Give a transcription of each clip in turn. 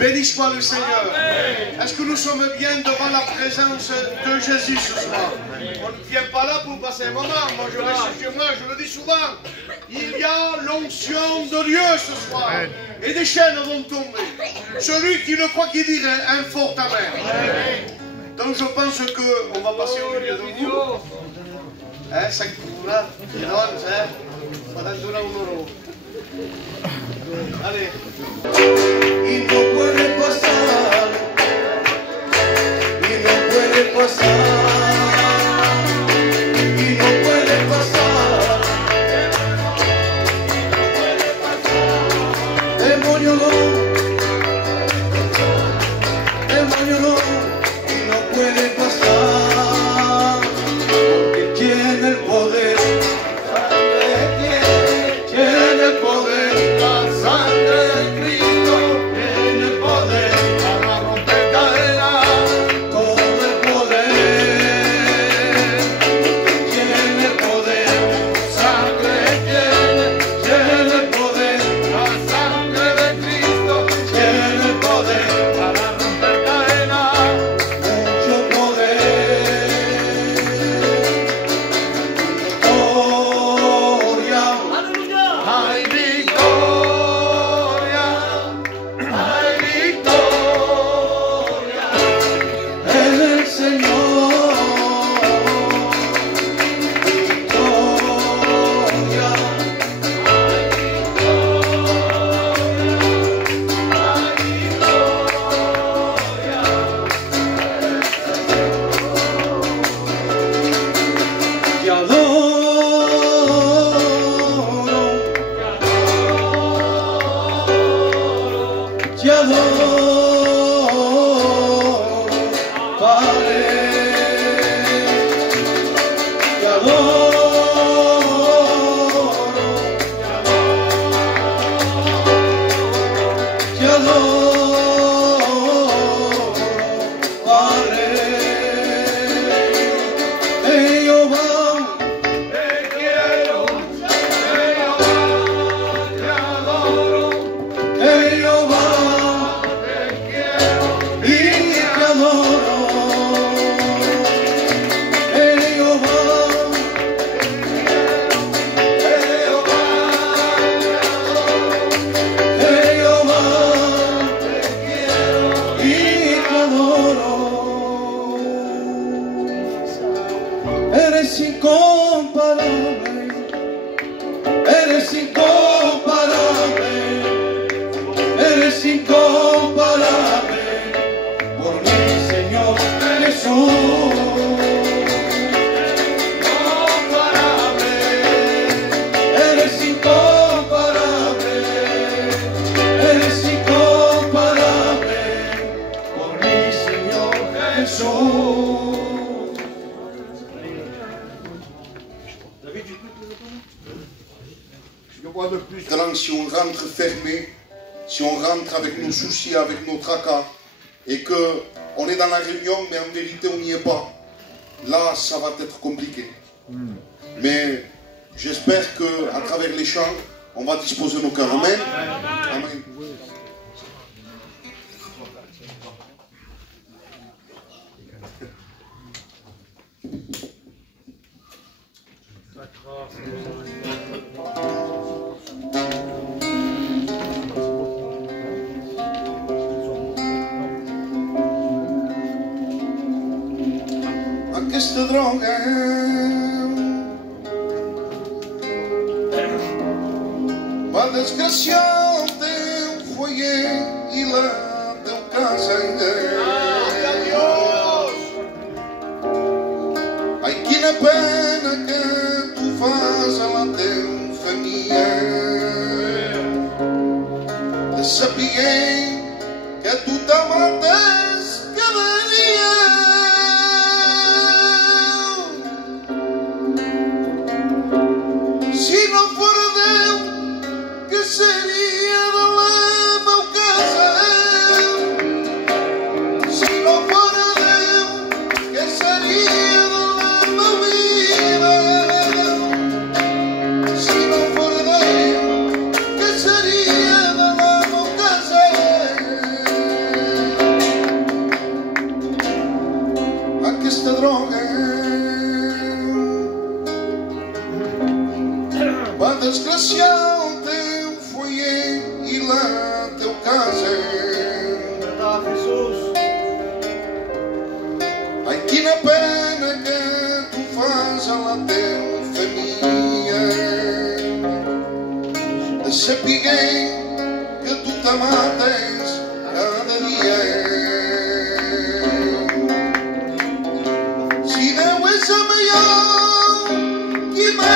Bénis-moi le Seigneur. Est-ce que nous sommes bien devant la présence de Jésus ce soir? On ne vient pas là pour passer un moment. Moi je reste chez moi, je le dis souvent. Il y a l'onction de Dieu ce soir. Et des chaînes vont tomber. Celui qui le croit qui dirait un fort amen. Donc je pense qu'on va passer au milieu de vous. Hein, 5 là, llavors, podem donar un euro. Allez. Y no puede pasar, y no puede pasar, y no puede pasar, demonio no, y no puede pasar, porque tiene el poder, tiene el poder, la sangre de Cristo, tiene el poder para romper cadenas, todo el poder, tiene el poder, sangre tiene el poder, la sangre de Cristo, tiene el poder para romper cadenas, mucho poder, gloria, hay victoria, hay victoria en el Señor, victoria, te adoro, Padre, te adoro, Padre, Jehová, te quiero, Jehová, te adoro, Jehová, y te adoro, Jehová, Jehová, Jehová, y te adoro. Eres incomparable, eres incomparable, eres incomparable, por mi Señor Jesús. Incomparable, eres incomparable, eres incomparable, por mi Señor Jesús. Maintenant, si on rentre fermé, si on rentre avec nos soucis, avec nos tracas, et qu'on est dans la réunion, mais en vérité on n'y est pas, là ça va être compliqué. Mais j'espère qu'à travers les chants, on va disposer nos cœurs. Amen. Amen. Aquesta droga va desgraciar el teu foyer i la teva casa. Ai, quina pena que tu fas a la teva família de saber que tu t'amates cada dia. Si no fora Déu, que seria de la meva casa? Si no fora Déu, que seria de la meva vida? Si no fora Déu, que seria de la meva casa? tu casa. Ai, quina pena que tu fas a la teva família, de saber que tu te mates cada dia. Si Déu és el millor, qui me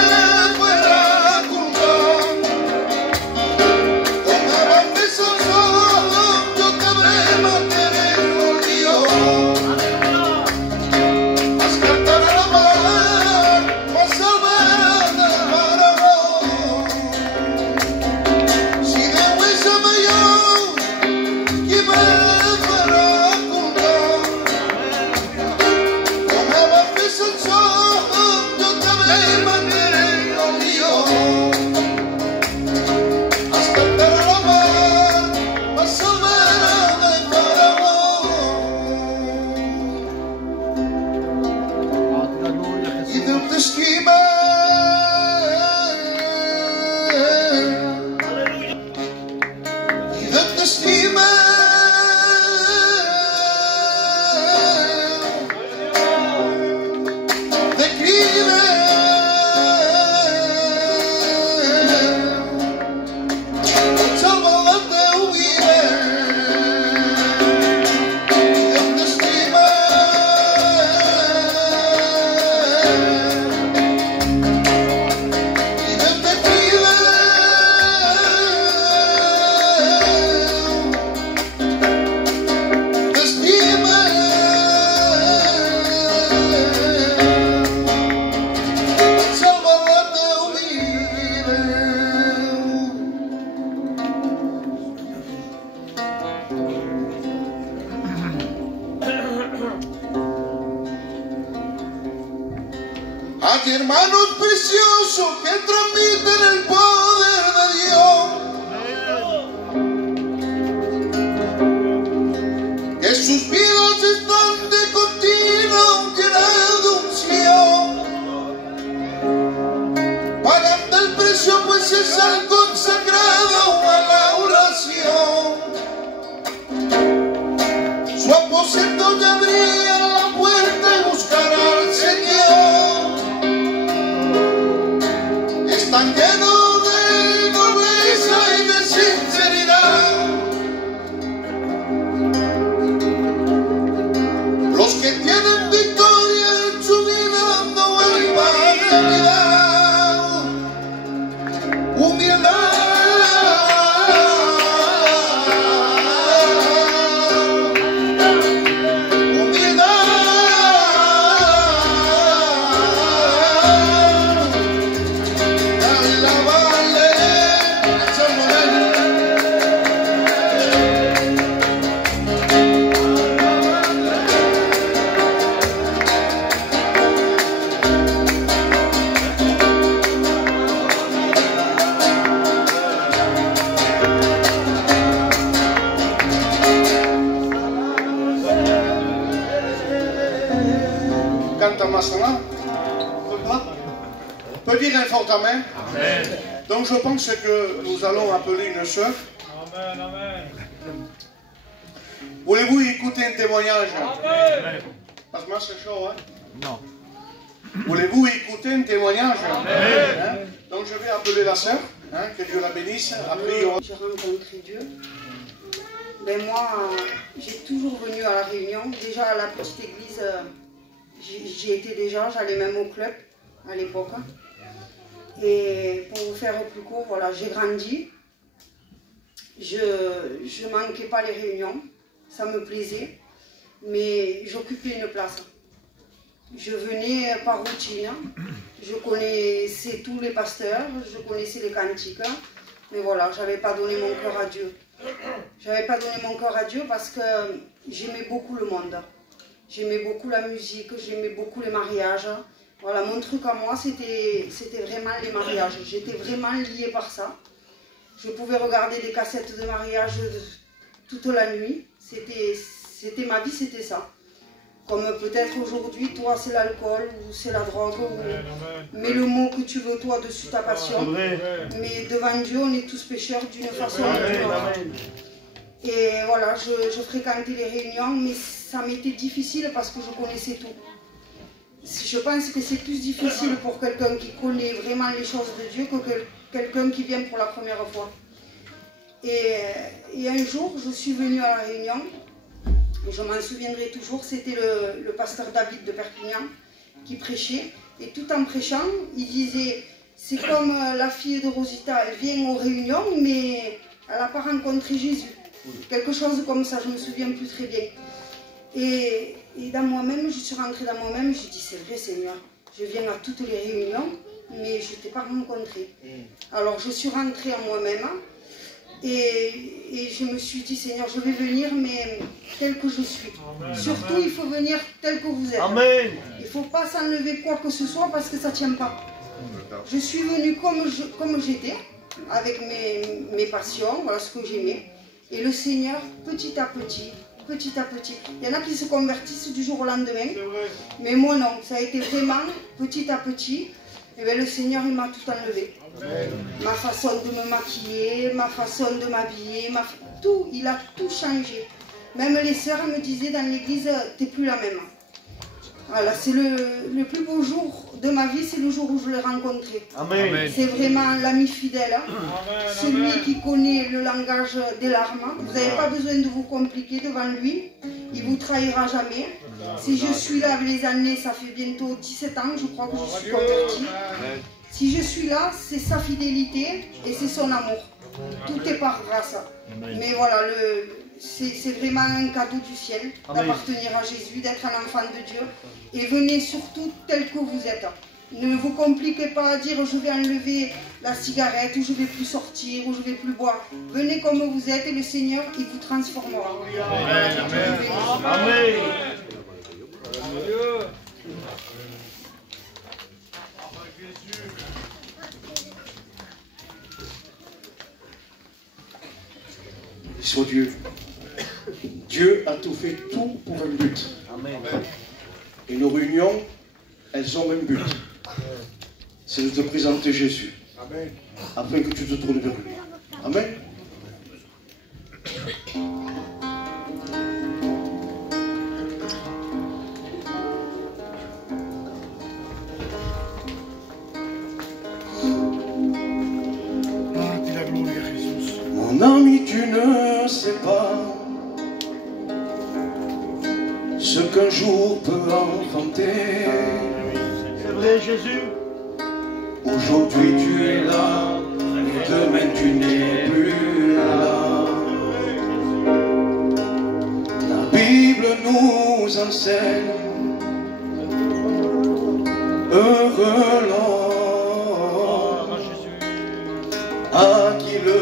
farà culpar? Com me van fer el sol, jo també mataré el lió. Escantarà la mar, me salvarà del marabó. Si Déu és el millor, qui me farà culpar? Com me van fer el sol, jo també mataré el lió. Escantarà la mar, me salvarà del marabó. I Déu t'estima. I Déu t'estima. Te crida. Et salva la teva vida. I Déu t'estima. I Déu te crida. T'estima. Et salva la teva vida. Hay hermanos preciosos que transmiten el poder de Dios, que sus vidas están de continuo llenas de unción, pagando el precio pues es al consagrado a la oración. Su aposento ya abría la puerta y buscará al Señor. Están llenos de nobleza y de sinceridad los que tienen victoria en su vida, no hay vanidad, humildad. Canta maintenant. On peut dire un fort amen. Donc je pense que nous allons appeler une sœur. Amen, amen. Voulez-vous écouter un témoignage? Parce que moi c'est chaud, hein? Non. Voulez-vous écouter un témoignage? Hein? Donc je vais appeler la sœur, hein, que Dieu la bénisse. Après, J'ai rencontré Dieu. Ben moi, j'ai toujours venu à la Réunion. Déjà à la petite église, j'y étais déjà, j'allais même au club à l'époque. Et pour vous faire plus court, voilà, j'ai grandi. Je manquais pas les réunions, ça me plaisait, mais j'occupais une place. Je venais par routine, je connaissais tous les pasteurs, je connaissais les cantiques, mais voilà, j'avais pas donné mon cœur à Dieu. J'avais pas donné mon cœur à Dieu parce que j'aimais beaucoup le monde. J'aimais beaucoup la musique, j'aimais beaucoup les mariages. Voilà, mon truc à moi, c'était vraiment les mariages. J'étais vraiment liée par ça. Je pouvais regarder des cassettes de mariage toute la nuit. C'était ma vie, c'était ça. Comme peut-être aujourd'hui, toi c'est l'alcool ou c'est la drogue. Ou... Mets le mot que tu veux toi dessus ta passion. Mais devant Dieu, on est tous pécheurs d'une façon ou d'une autre. Et voilà, je fréquentais les réunions, mais ça m'était difficile parce que je connaissais tout. Je pense que c'est plus difficile pour quelqu'un qui connaît vraiment les choses de Dieu que quelqu'un qui vient pour la première fois. Et un jour, je suis venue à la réunion, et je m'en souviendrai toujours, c'était le pasteur David de Perpignan qui prêchait. Et tout en prêchant, il disait, c'est comme la fille de Rosita, elle vient aux réunions, mais elle n'a pas rencontré Jésus. Quelque chose comme ça, je ne me souviens plus très bien. Et dans moi-même, je suis rentrée dans moi-même, je dis, c'est vrai Seigneur, je viens à toutes les réunions, mais je ne t'ai pas rencontré. Alors je suis rentrée en moi-même, et je me suis dit, Seigneur, je vais venir, mais tel que je suis. Amen. Surtout, il faut venir tel que vous êtes. Amen. Il ne faut pas s'enlever quoi que ce soit parce que ça ne tient pas. Je suis venue comme j'étais, avec mes passions, voilà ce que j'aimais. Et le Seigneur, petit à petit, il y en a qui se convertissent du jour au lendemain, mais moi non, ça a été vraiment petit à petit. Et bien le Seigneur, il m'a tout enlevé. Amen. Ma façon de me maquiller, ma façon de m'habiller, tout, il a tout changé. Même les sœurs me disaient dans l'église, t'es plus la même. Voilà, c'est le plus beau jour de ma vie, c'est le jour où je l'ai rencontré. C'est vraiment l'ami fidèle, celui qui connaît le langage des larmes. Vous n'avez pas besoin de vous compliquer devant lui, il ne vous trahira jamais. Si je suis là avec les années, ça fait bientôt 17 ans, je crois que je suis convertie. Si je suis là, c'est sa fidélité et c'est son amour. Tout est par grâce. Mais voilà, c'est vraiment un cadeau du ciel d'appartenir à Jésus, d'être un enfant de Dieu. Et venez surtout tel que vous êtes. Ne vous compliquez pas à dire je vais enlever la cigarette, ou je ne vais plus sortir, ou je ne vais plus boire. Venez comme vous êtes et le Seigneur, il vous transformera. Amen. Amen. Amen. Soit Dieu. Dieu a tout fait tout pour un but. Amen. Et nos réunions, elles ont un but. C'est de te présenter Jésus. Amen. Afin que tu te tournes vers lui. Amen. Mon ami, tu ne sais pas ce qu'un jour peut enfanter. C'est vrai, Jésus. Aujourd'hui tu es là, et demain tu n'es plus là. La Bible nous enseigne, heureux l'homme à qui le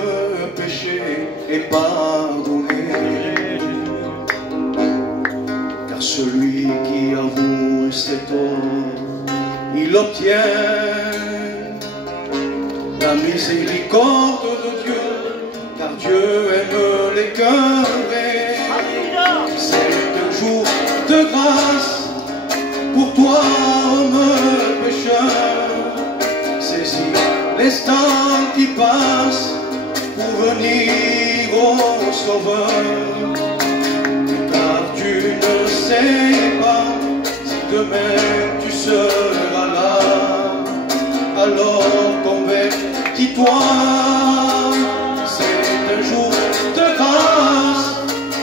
péché est pardonné. Car celui qui avoue cet homme, il obtient la miséricorde de Dieu, car Dieu aime les cœurs vrais. C'est un jour de grâce pour toi, homme pécheur. Saisis l'instant qui passe pour venir au Sauveur. Car tu ne sais pas si demain tu seras là. Alors convertis-toi, c'est un jour de grâce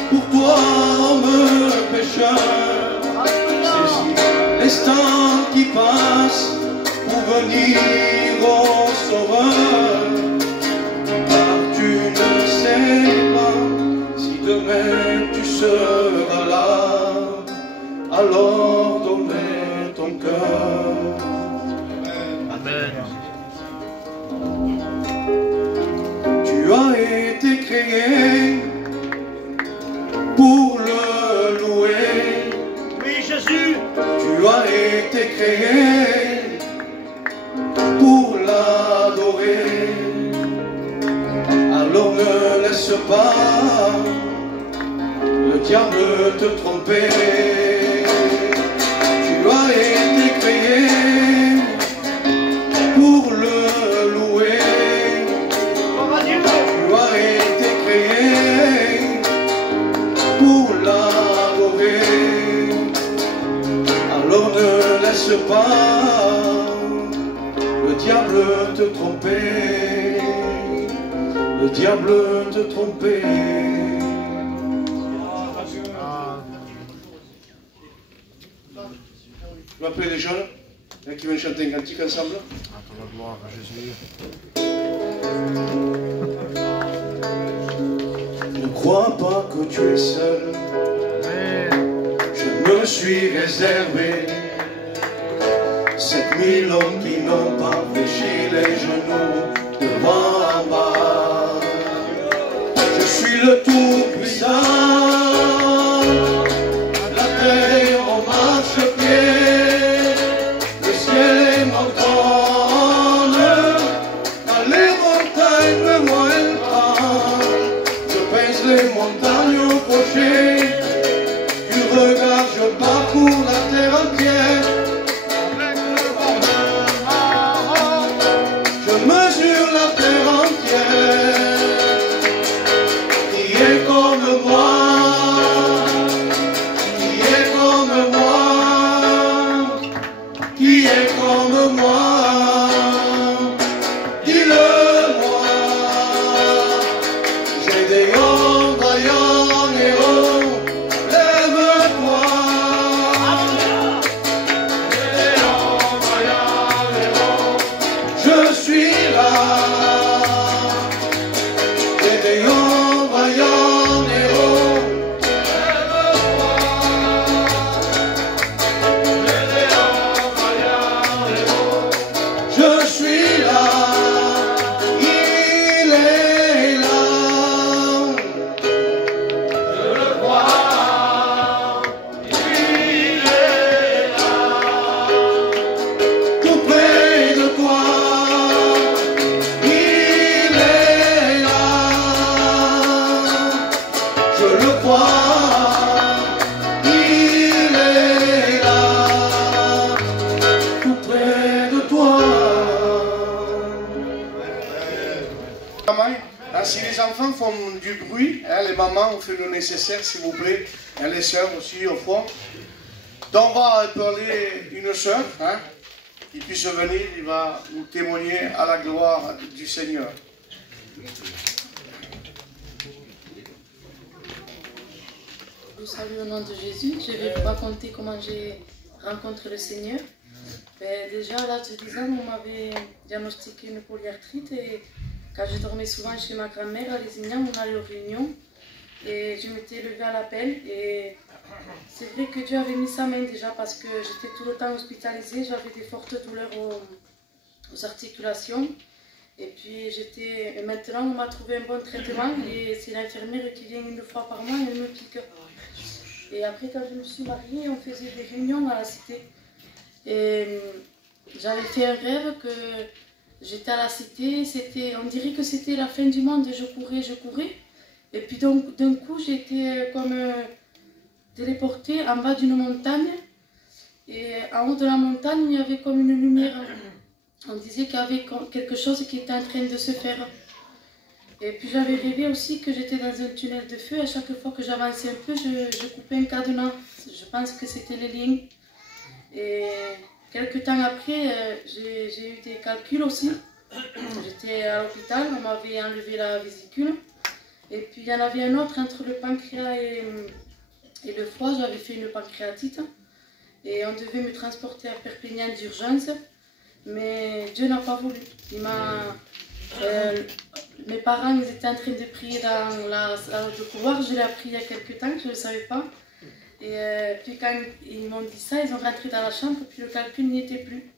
pour toi, homme pécheur. Saisis l'instant qui passe pour venir au Sauveur. Car tu ne sais pas si demain tu seras là. Alors donne ton cœur. Tu as été créé pour le louer. Oui, Jésus. Tu as été créé pour l'adorer. Alors ne laisse pas le diable te tromper. Tu as été créé pour le louer. Tu as été créé pas, le diable te trompait, le diable te trompait. Je vais appeler les jeunes, qui vont chanter un cantique ensemble. À ton gloire, Jésus. Ne crois pas que tu es seul. Je me suis réservé 7000 hommes qui n'ont pas fléchi les genoux devant moi. Je suis le Tout-Puissant. La terre est en marche-pied. Le ciel est mon trône. Dans les montagnes, me moi je pèse les montagnes au crochet. Tu regardes, je parcours la terre entière. Je mesure la terre entière. Qui est comme moi? Qui est comme moi? Qui est comme moi? Dis-le-moi. J'ai des hauts vaillants héros. Lève-toi. J'ai des hauts vaillants héros. Je suis là. J'ai des hauts vaillants héros. Lève-toi. J'ai des hauts vaillants héros. Je suis là. Il est là. Je le vois. Il est là. Tout près de toi. Il est là. Je le crois. Il est là. Tout près de toi. Si les enfants font du bruit, les mamans, on fait le nécessaire, s'il vous plaît. Les sœurs aussi, au fond. Donc, on va appeler une sœur, qui puisse venir, il va nous témoigner à la gloire du Seigneur. Je vous salue au nom de Jésus. Je vais vous raconter comment j'ai rencontré le Seigneur. Déjà, à l'âge de 10 ans, on m'avait diagnostiqué une polyarthrite et quand je dormais souvent chez ma grand-mère à Lézignan, on allait aux réunions et je m'étais levée à l'appel et c'est vrai que Dieu avait mis sa main déjà parce que j'étais tout le temps hospitalisée, j'avais des fortes douleurs aux articulations et puis maintenant on m'a trouvé un bon traitement et c'est l'infirmière qui vient une fois par mois et elle me pique. Et après quand je me suis mariée, on faisait des réunions à la cité et j'avais fait un rêve que j'étais à la cité, on dirait que c'était la fin du monde, je courais. Et puis donc d'un coup j'étais comme téléportée en bas d'une montagne. Et en haut de la montagne il y avait comme une lumière. On disait qu'il y avait quelque chose qui était en train de se faire. Et puis j'avais rêvé aussi que j'étais dans un tunnel de feu. À chaque fois que j'avançais un peu, je coupais un cadenas. Je pense que c'était les lignes. Et quelques temps après, j'ai eu des calculs aussi. J'étais à l'hôpital, on m'avait enlevé la vésicule. Et puis il y en avait un autre entre le pancréas et le foie. J'avais fait une pancréatite. Et on devait me transporter à Perpignan d'urgence. Mais Dieu n'a pas voulu. Mes parents ils étaient en train de prier dans la salle de couloir. Je l'ai appris il y a quelques temps, je ne le savais pas. Et puis quand ils m'ont dit ça, ils ont rentré dans la chambre, puis le calcul n'y était plus.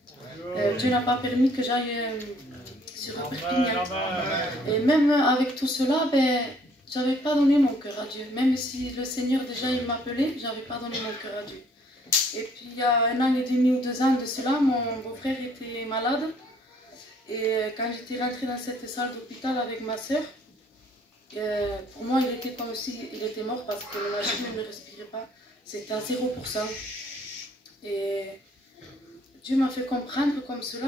Dieu n'a pas permis que j'aille sur Perpignan. Et même avec tout cela, je n'avais pas donné mon cœur à Dieu. Même si le Seigneur déjà il m'appelait, je n'avais pas donné mon cœur à Dieu. Et puis il y a 1 an et demi ou 2 ans de cela, mon beau-frère était malade. Et quand j'étais rentrée dans cette salle d'hôpital avec ma soeur, pour moi il était comme s'il était mort parce que la machine ne respirait pas. C'était à 0%. Et Dieu m'a fait comprendre comme cela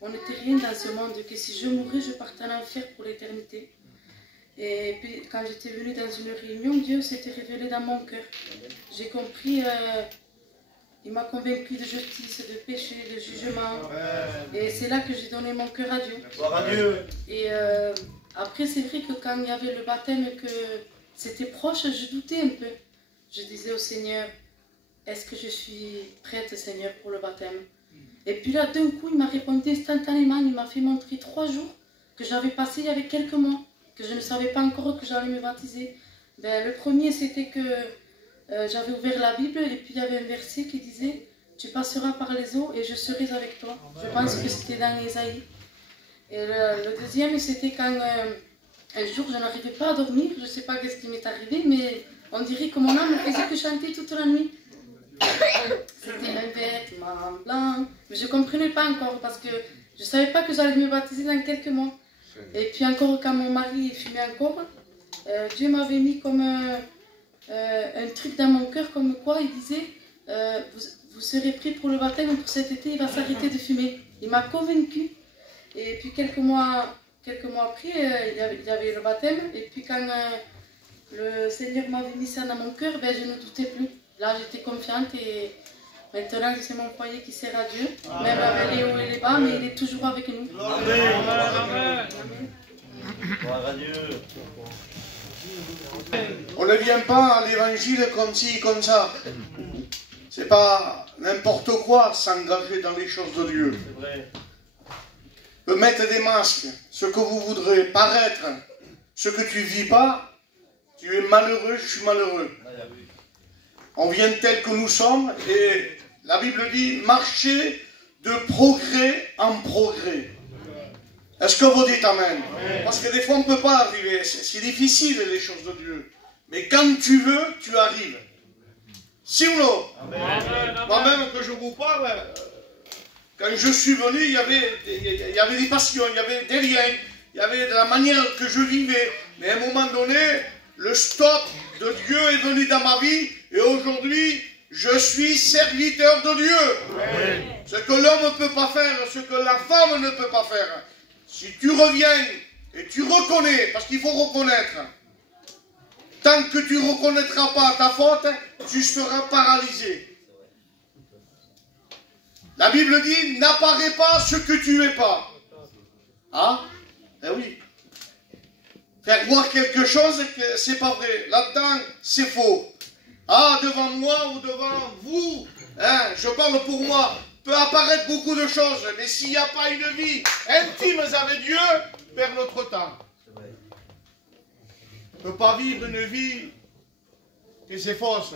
qu'on n'était rien dans ce monde, que si je mourais, je partais en enfer pour l'éternité. Et puis quand j'étais venue dans une réunion, Dieu s'était révélé dans mon cœur. J'ai compris Il m'a convaincu de justice, de péché, de jugement. Et c'est là que j'ai donné mon cœur à Dieu. Gloire à Dieu. Et après, c'est vrai que quand il y avait le baptême, que c'était proche, je doutais un peu. Je disais au Seigneur, est-ce que je suis prête, Seigneur, pour le baptême? Et puis là, d'un coup, il m'a répondu instantanément. Il m'a fait montrer 3 jours que j'avais passé il y avait quelques mois, que je ne savais pas encore que j'allais me baptiser. Ben, le premier, c'était que j'avais ouvert la Bible et puis il y avait un verset qui disait « Tu passeras par les eaux et je serai avec toi ». Je pense que c'était dans Ésaïe. Et le deuxième, c'était quand un jour, je n'arrivais pas à dormir. Je ne sais pas ce qui m'est arrivé, mais on dirait que mon âme ne faisait que chanter toute la nuit. C'était un vêtement blanc, mais je ne comprenais pas encore parce que je ne savais pas que j'allais me baptiser dans quelques mois. Et puis encore, quand mon mari fumait encore, Dieu m'avait mis comme un truc dans mon cœur, comme quoi il disait vous serez pris pour le baptême pour cet été, il va s'arrêter de fumer. Il m'a convaincu. Et puis quelques mois après, il y avait le baptême. Et puis quand le Seigneur m'avait mis ça dans mon cœur, ben, je ne doutais plus. Là, j'étais confiante et maintenant, c'est mon foyer qui sert à Dieu. Même avec les hauts et les bas, mais il est toujours avec nous. Amen. Gloire à Dieu. On ne vient pas à l'évangile comme ci, comme ça. C'est pas n'importe quoi s'engager dans les choses de Dieu. Mettre des masques, ce que vous voudrez, paraître, ce que tu vis pas, tu es malheureux, je suis malheureux. On vient tel que nous sommes et la Bible dit marcher de progrès en progrès. Est-ce que vous dites Amen? Parce que des fois on ne peut pas arriver, c'est difficile les choses de Dieu. Mais quand tu veux, tu arrives. Si ou non? Moi-même que je vous parle, quand je suis venu, il y avait des passions, il y avait des liens, il y avait de la manière que je vivais. Mais à un moment donné, le stop de Dieu est venu dans ma vie et aujourd'hui, je suis serviteur de Dieu. Ce que l'homme ne peut pas faire, ce que la femme ne peut pas faire. Si tu reviens et tu reconnais, parce qu'il faut reconnaître, tant que tu ne reconnaîtras pas ta faute, tu seras paralysé. La Bible dit, n'apparais pas ce que tu n'es pas. Ah? Eh oui. Faire voir quelque chose, c'est pas vrai. Là-dedans, c'est faux. Ah, devant moi ou devant vous, hein, je parle pour moi, peut apparaître beaucoup de choses, mais s'il n'y a pas une vie intime avec Dieu, perd notre temps. On ne peut pas vivre une vie et c'est fausse.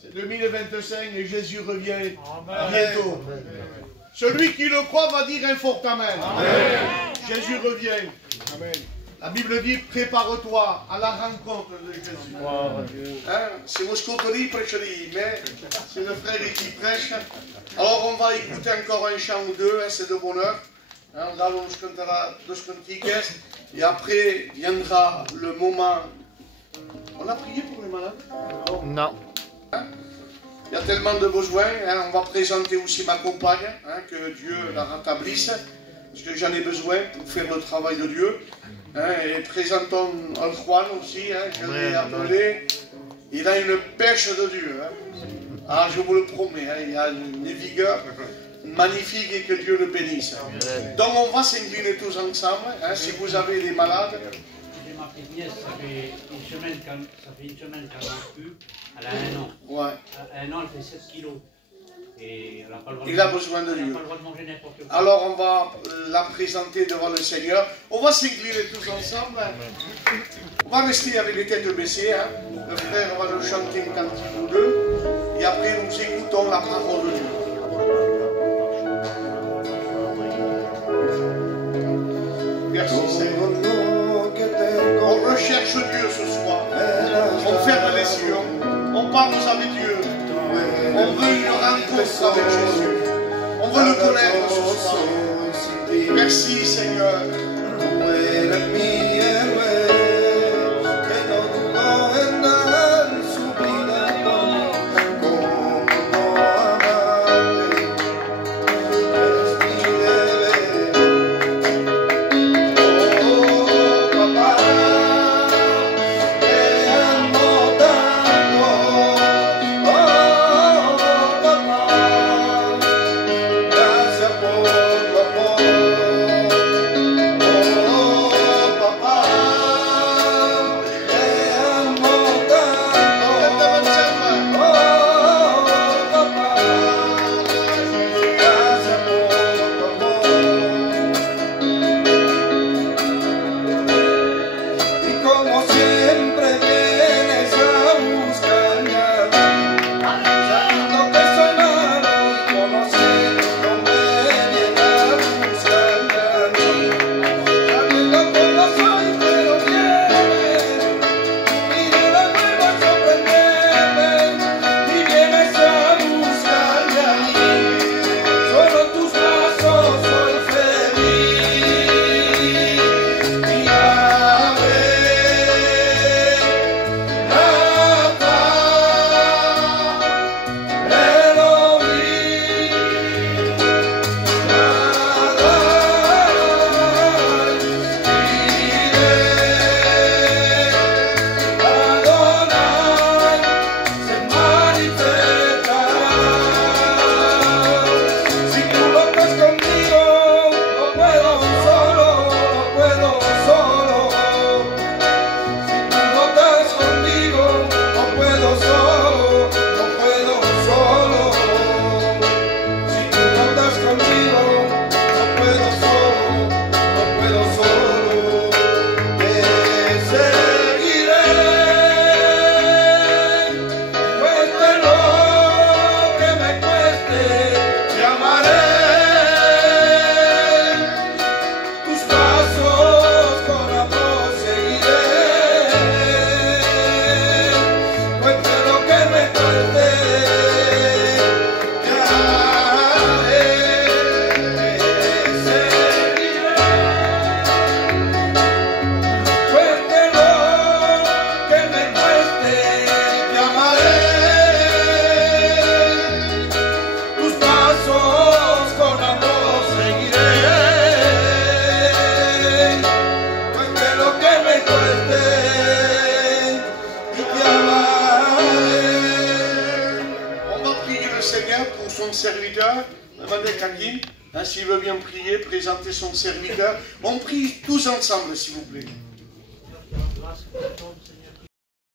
C'est 2025 et Jésus revient bientôt. Celui qui le croit va dire un fort Amen. Jésus revient. Amen. La Bible dit, prépare-toi à la rencontre de Jésus. Hein? C'est Moscotoli prêche mais c'est le frère qui prêche. Alors on va écouter encore un chant ou deux, hein, c'est de bonheur. Hein, on chantera deux cantiques et après viendra le moment. On a prié pour les malades? Non. Hein? Il y a tellement de besoins. Hein, on va présenter aussi ma compagne, hein, que Dieu la rétablisse, parce que j'en ai besoin pour faire le travail de Dieu. Hein, et présentons Al-Juan aussi, hein, je l'ai appelé. Il a une pêche de Dieu. Hein. Ah, je vous le promets, hein, il a une vigueur magnifique et que Dieu le bénisse. Donc on va s'incliner tous ensemble, hein, si vous avez des malades. Ma petite nièce, ça fait une semaine qu'elle a eu, elle a 1 an. Ouais. À 1 an, elle fait 7 kilos. Et elle n'a pas le droit Il a besoin de Dieu. Elle n'a pas le droit de manger n'importe quoi. Alors on va la présenter devant le Seigneur. On va s'incliner tous ensemble. On va rester avec les têtes baissées. Hein. Le frère va nous chanter un cantique ou deux. Et après nous écoutons la parole de Dieu. Merci Seigneur. On recherche Dieu ce soir. On ferme les yeux. On parle avec Dieu. On veut une rencontre avec Jésus. On veut le connaître ce soir. Merci Seigneur. Oh, serviteur. Demandez Kakim, hein, s'il veut bien prier, présenter son serviteur. On prie tous ensemble, s'il vous plaît.